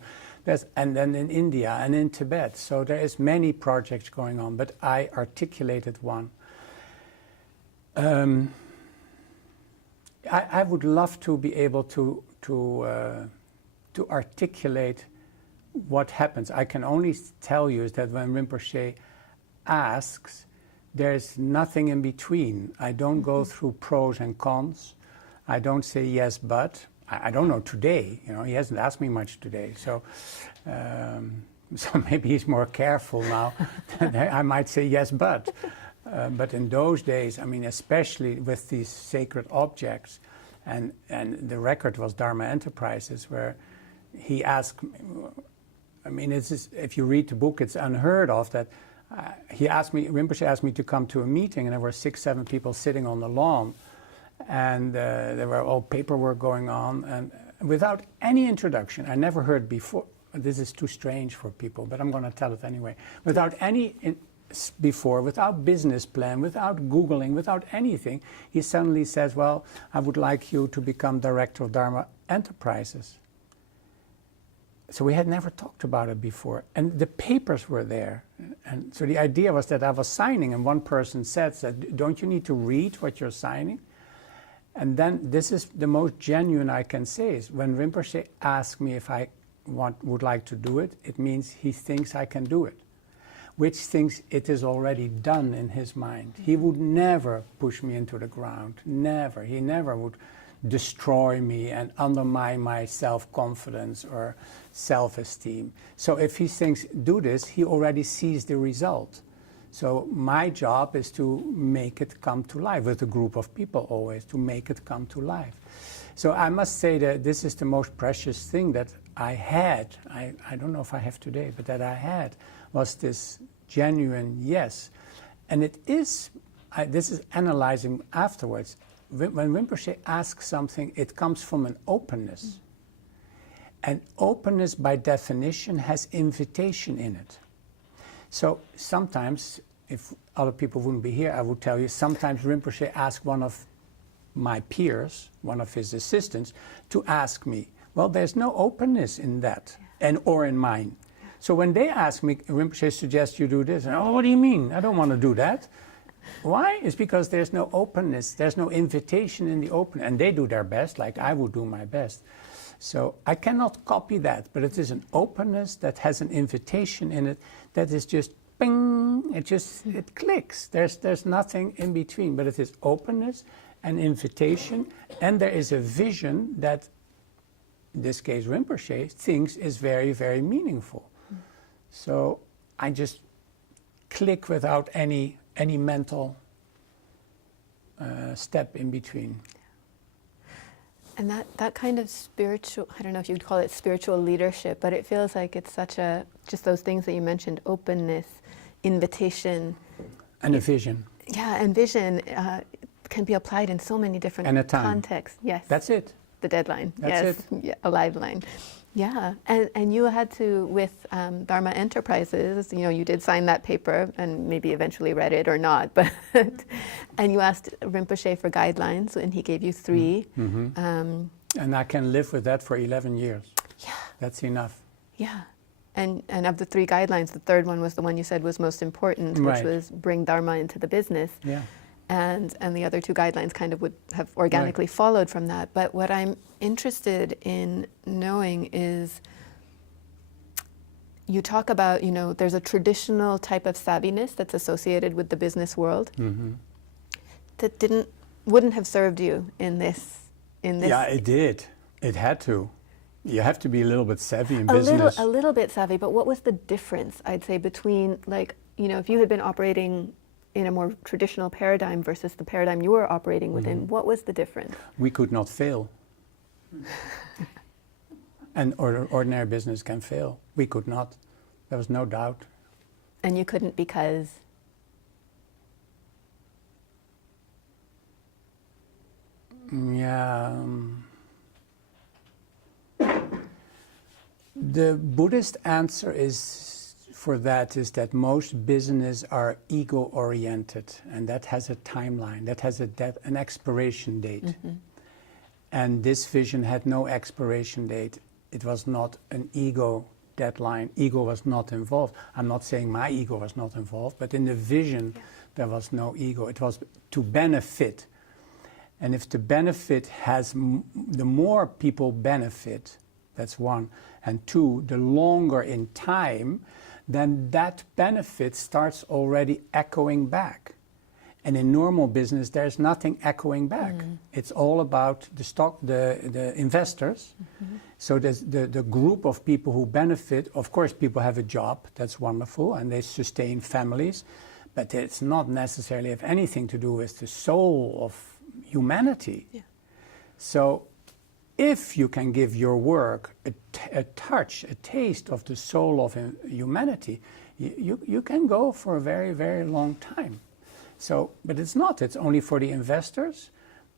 and then in India and in Tibet. So there is many projects going on, but I articulated one. I would love to be able to articulate what happens. I can only tell you is that when Rinpoche asks, there's nothing in between. I don't go through pros and cons. I don't say yes, but. I don't know today. You know, he hasn't asked me much today. So maybe he's more careful now. I might say yes, but. But in those days, I mean, especially with these sacred objects, and the record was Dharma Enterprises, where he asked, I mean, if you read the book, it's unheard of that Rinpoche asked me to come to a meeting, and there were 6, 7 people sitting on the lawn, and there were all paperwork going on, and without any introduction, I never heard before, this is too strange for people, but I'm going to tell it anyway, without any without business plan, without Googling, without anything, he suddenly says, well, I would like you to become director of Dharma Enterprises. So we had never talked about it before, and the papers were there. And so the idea was that I was signing, and one person said, don't you need to read what you're signing? And then this is the most genuine I can say is when Rinpoche asks me if I would like to do it, it means he thinks I can do it, which thinks it is already done in his mind. He would never push me into the ground, never. He never would destroy me and undermine my self-confidence or self-esteem. So if he thinks, do this, he already sees the result. So my job is to make it come to life with a group of people always, to make it come to life. So I must say that this is the most precious thing that I had, I don't know if I have today, but that I had, was this genuine yes. And it is, this is analyzing afterwards. When Rinpoche asks something, it comes from an openness. And openness, by definition, has invitation in it. So sometimes, if other people wouldn't be here, I would tell you, sometimes Rinpoche asks one of my peers, one of his assistants, to ask me. Well, there's no openness in that, or in mine. So when they ask me, Rinpoche suggests you do this, and, oh, what do you mean? I don't want to do that. Why? It's because there's no openness, there's no invitation in the open, and they do their best, like I would do my best. So I cannot copy that, but it is an openness that has an invitation in it that is just bing, it clicks. There's nothing in between, but it is openness and invitation, and there is a vision that, in this case Rinpoche, thinks is very, very meaningful. So I just click without any mental step in between. And that kind of spiritual, I don't know if you'd call it spiritual leadership, but it feels like it's such a, just those things that you mentioned, openness, invitation. And a vision. Yeah, and vision can be applied in so many different contexts. Yes. That's it. The deadline. That's it. Yeah, a live line. Yeah, and you had to, with Dharma Enterprises, you know, you did sign that paper and maybe eventually read it or not, but and you asked Rinpoche for guidelines and he gave you 3. Mm-hmm. And I can live with that for 11 years. Yeah. That's enough. Yeah. And of the 3 guidelines, the third one was the one you said was most important, which was bring Dharma into the business. Yeah. And the other 2 guidelines kind of would have organically followed from that. But what I'm interested in knowing is, you talk about, you know, there's a traditional type of savviness that's associated with the business world that wouldn't have served you in this. Yeah, it did. It had to. You have to be a little bit savvy in business. A little bit savvy, but what was the difference, I'd say, between, like, you know, if you had been operating in a more traditional paradigm versus the paradigm you were operating within, what was the difference? We could not fail. And ordinary business can fail. We could not. There was no doubt. And you couldn't because? Yeah. The Buddhist answer for that is that most business are ego-oriented, and that has a timeline, that has an expiration date. And this vision had no expiration date. It was not an ego deadline. Ego was not involved. I'm not saying my ego was not involved, but in the vision there was no ego. It was to benefit. And if the benefit the more people benefit, that's 1, and 2, the longer in time, then that benefit starts already echoing back. And in normal business, there's nothing echoing back. It's all about the investors. So there's the group of people who benefit. Of course, people have a job, that's wonderful, and they sustain families, but it's not necessarily have anything to do with the soul of humanity. So if you can give your work a touch, a taste of the soul of humanity, you can go for a very, very long time. So, but it's not. It's only for the investors,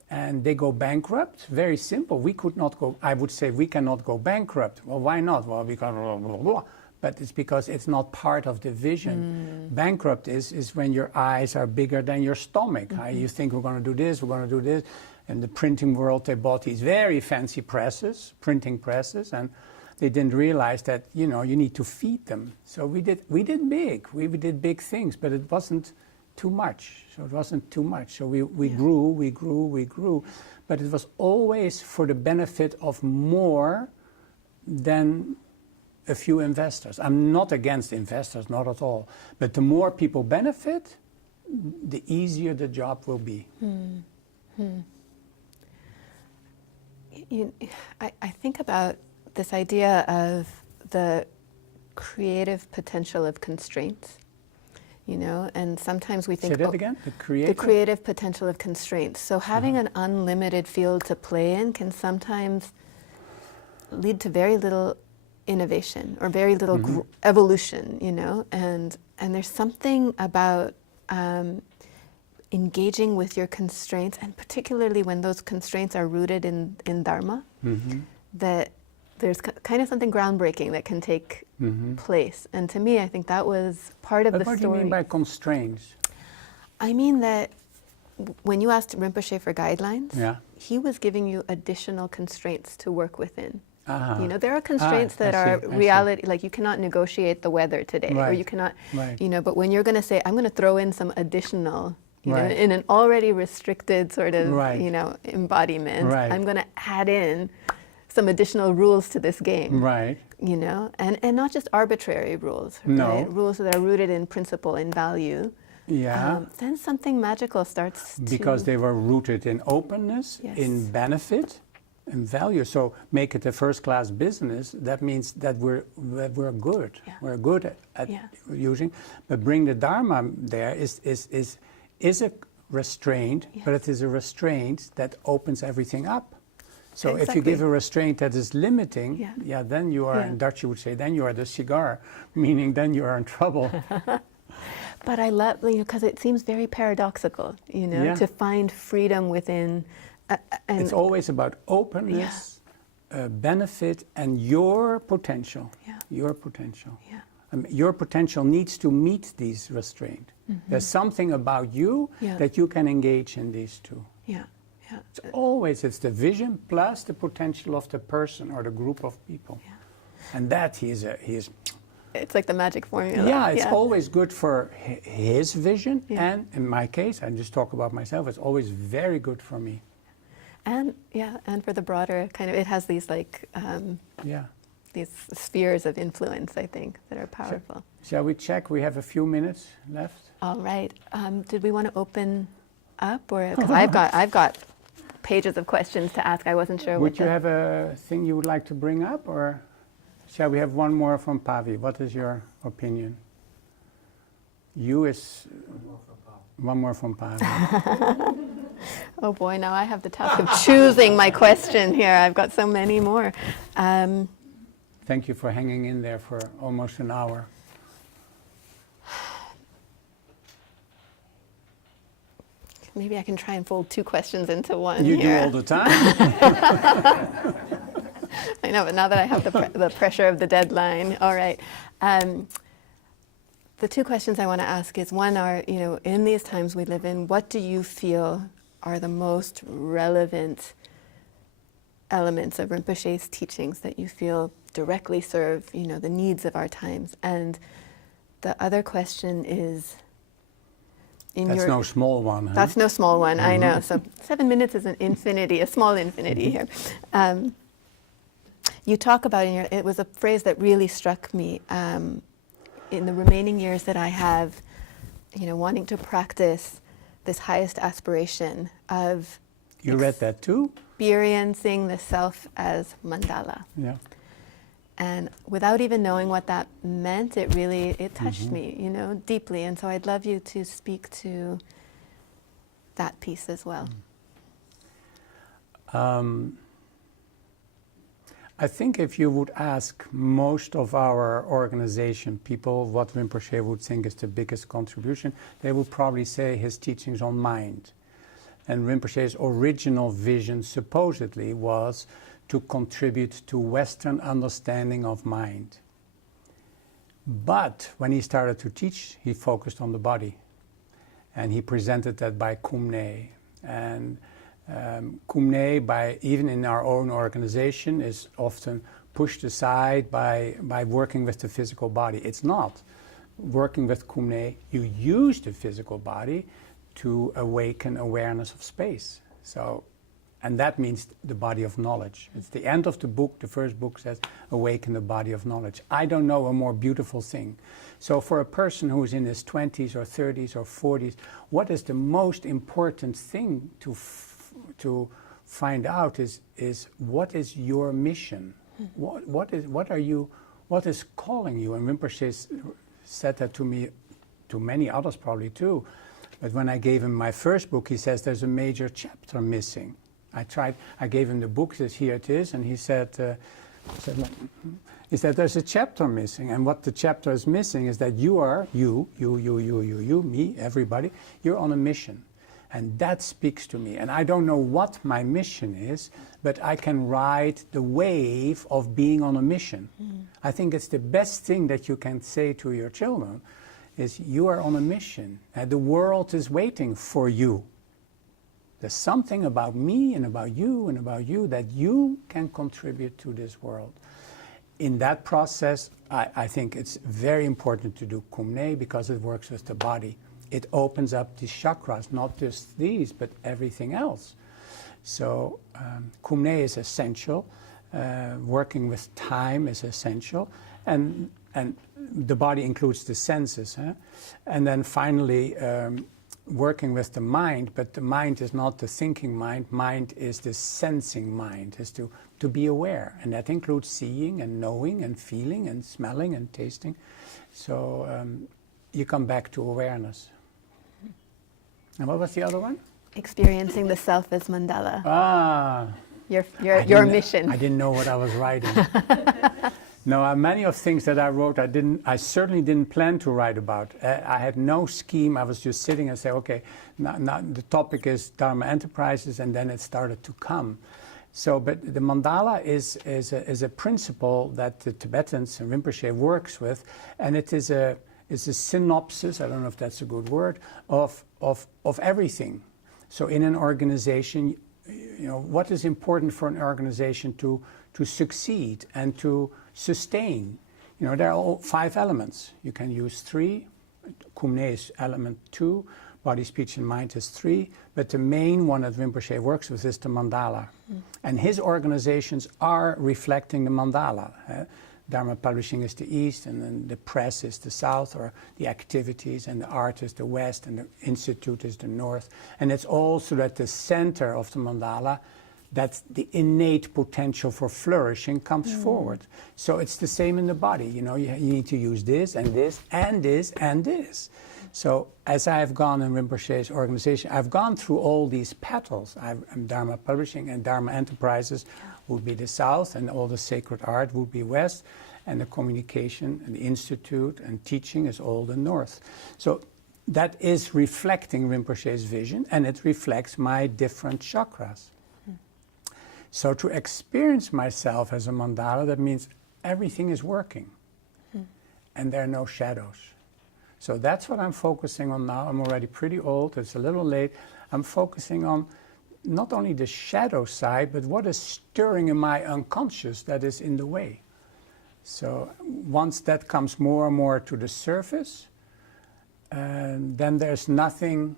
and they go bankrupt. Very simple. We could not go. I would say we cannot go bankrupt. Well, why not? Well, because blah, blah, blah. But it's because it's not part of the vision. Bankrupt is when your eyes are bigger than your stomach. You think we're going to do this, we're going to do this. In the printing world, they bought these very fancy presses, printing presses, and they didn't realize that, you know, you need to feed them. So we did big. We did big things, but it wasn't too much. So it wasn't too much. So we grew, but it was always for the benefit of more than a few investors. I'm not against investors, not at all. But the more people benefit, the easier the job will be. I think about this idea of the creative potential of constraints, and sometimes we think... Say that again? The creative potential of constraints. So having an unlimited field to play in can sometimes lead to very little innovation or very little evolution, and there's something about engaging with your constraints, and particularly when those constraints are rooted in Dharma, that there's kind of something groundbreaking that can take place. And to me, I think that was part of the story. What do you mean by constraints? I mean that when you asked Rinpoche for guidelines, he was giving you additional constraints to work within. There are constraints that are reality, like you cannot negotiate the weather today, or you cannot, but when you're going to say, I'm going to throw in some additional, in an already restricted sort of, embodiment, I'm going to add in some additional rules to this game, and not just arbitrary rules, right? Rules that are rooted in principle and value. Then something magical starts because they were rooted in openness, in benefit, and value. So make it a first-class business. That means that we're good. We're good at using. But bring the Dharma there is a restraint, but it is a restraint that opens everything up. So if you give a restraint that is limiting, then you are, in Dutch you would say, then you are the cigar, meaning then you are in trouble. But I love, because it seems very paradoxical, to find freedom within. And it's always about openness, benefit, and your potential. Your potential. Your potential needs to meet these restraints. There's something about you that you can engage in these two. It's the vision plus the potential of the person or the group of people. And that he is. It's like the magic formula. It's always good for his vision, and in my case, I just talk about myself, it's always very good for me. And for the broader kind of, it has these these spheres of influence, I think, that are powerful. Shall we check? We have a few minutes left. All right. Did we want to open up, or because I've got pages of questions to ask. I wasn't sure. Would you have a thing you would like to bring up, or shall we have one more from Pavi? What is your opinion? One more from Pavi. Oh boy, now I have the task of choosing my question here. I've got so many more. Thank you for hanging in there for almost an hour. Maybe I can try and fold two questions into one. You here. do all the time. I know, but now that I have the pressure of the deadline, all right. The two questions I want to ask is, one are, in these times we live in, what do you feel are the most relevant elements of Rinpoche's teachings that you feel directly serve, the needs of our times? And the other question is, That's no small one. Huh? That's no small one, I know. So 7 minutes is an infinity, a small infinity here. You talk about, it was a phrase that really struck me, in the remaining years that I have, wanting to practice this highest aspiration of... You read that too? Experiencing the self as mandala. Yeah. And without even knowing what that meant, it touched me, deeply. And so I'd love you to speak to that piece as well. I think if you would ask most of our organization people what Rinpoche would think is the biggest contribution, they would probably say his teachings on mind. And Rinpoche's original vision supposedly was to contribute to Western understanding of mind. But when he started to teach, he focused on the body. And he presented that by Kumne. And Kumne, even in our own organization, is often pushed aside by working with the physical body. It's not. working with Kumne, you use the physical body to awaken awareness of space. So, and that means the body of knowledge. It's the end of the book. The first book says, awaken the body of knowledge. I don't know a more beautiful thing. So for a person who's in his 20s or 30s or 40s, what is the most important thing to find out is what is your mission? What is calling you? And Rinpoche said that to me, to many others probably too. But when I gave him my first book, he says there's a major chapter missing. I gave him the book, says here it is, and he said there's a chapter missing, and what the chapter is missing is that you are, you, me, everybody, you're on a mission. And that speaks to me. And I don't know what my mission is, but I can ride the wave of being on a mission. I think it's the best thing that you can say to your children, is you are on a mission. And the world is waiting for you. There's something about me and about you that you can contribute to this world. In that process, I think it's very important to do Kumne because it works with the body. It opens up the chakras, not just these, but everything else. So Kumne is essential. Working with time is essential. And the body includes the senses. And then finally, working with the mind, but the mind is not the thinking mind. Mind is the sensing mind, is to be aware. And that includes seeing and knowing and feeling and smelling and tasting. So you come back to awareness. And what was the other one? Experiencing the self as mandala. Ah. Your mission. I didn't know what I was writing. No, many of things that I wrote, I certainly didn't plan to write about. I had no scheme. I was just sitting and say, okay, now the topic is Dharma Enterprises, and then it started to come. So, but the mandala is a principle that the Tibetans and Rinpoche works with, and it is a synopsis, I don't know if that's a good word, of everything. So in an organization, you know, what is important for an organization to succeed and to sustain? You know, there are all 5 elements. You can use 3. Kumne is element 2. Body, speech, and mind is 3. But the main one that Rinpoche works with is the mandala. And his organizations are reflecting the mandala. Dharma Publishing is the east, and then the press is the south, or the activities, and the art is the west, and the institute is the north. And it's also at the center of the mandala that the innate potential for flourishing comes forward. So it's the same in the body. You know, you need to use this, and this, and this, and this. So as I have gone in Rinpoche's organization, I've gone through all these petals. I'm Dharma Publishing, and Dharma Enterprises would be the south, and all the sacred art would be west, and the communication and the institute and teaching is all the north. So that is reflecting Rinpoche's vision, and it reflects my different chakras. So to experience myself as a mandala, that means everything is working, and there are no shadows. So that's what I'm focusing on now. I'm already pretty old, it's a little late. I'm focusing on not only the shadow side, but what is stirring in my unconscious that is in the way. So once that comes more and more to the surface, then there's nothing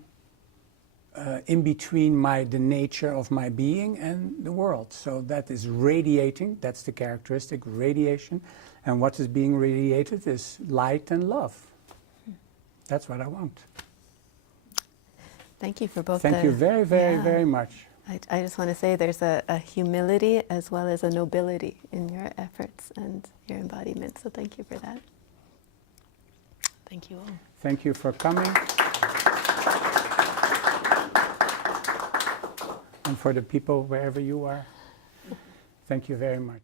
in between the nature of my being and the world. So that is radiating, that's the characteristic, radiation. And what is being radiated is light and love. That's what I want. Thank you for both. Thank you very, very much. I just want to say there's a humility as well as a nobility in your efforts and your embodiment. So thank you for that. Thank you all. Thank you for coming. And for the people wherever you are, thank you very much.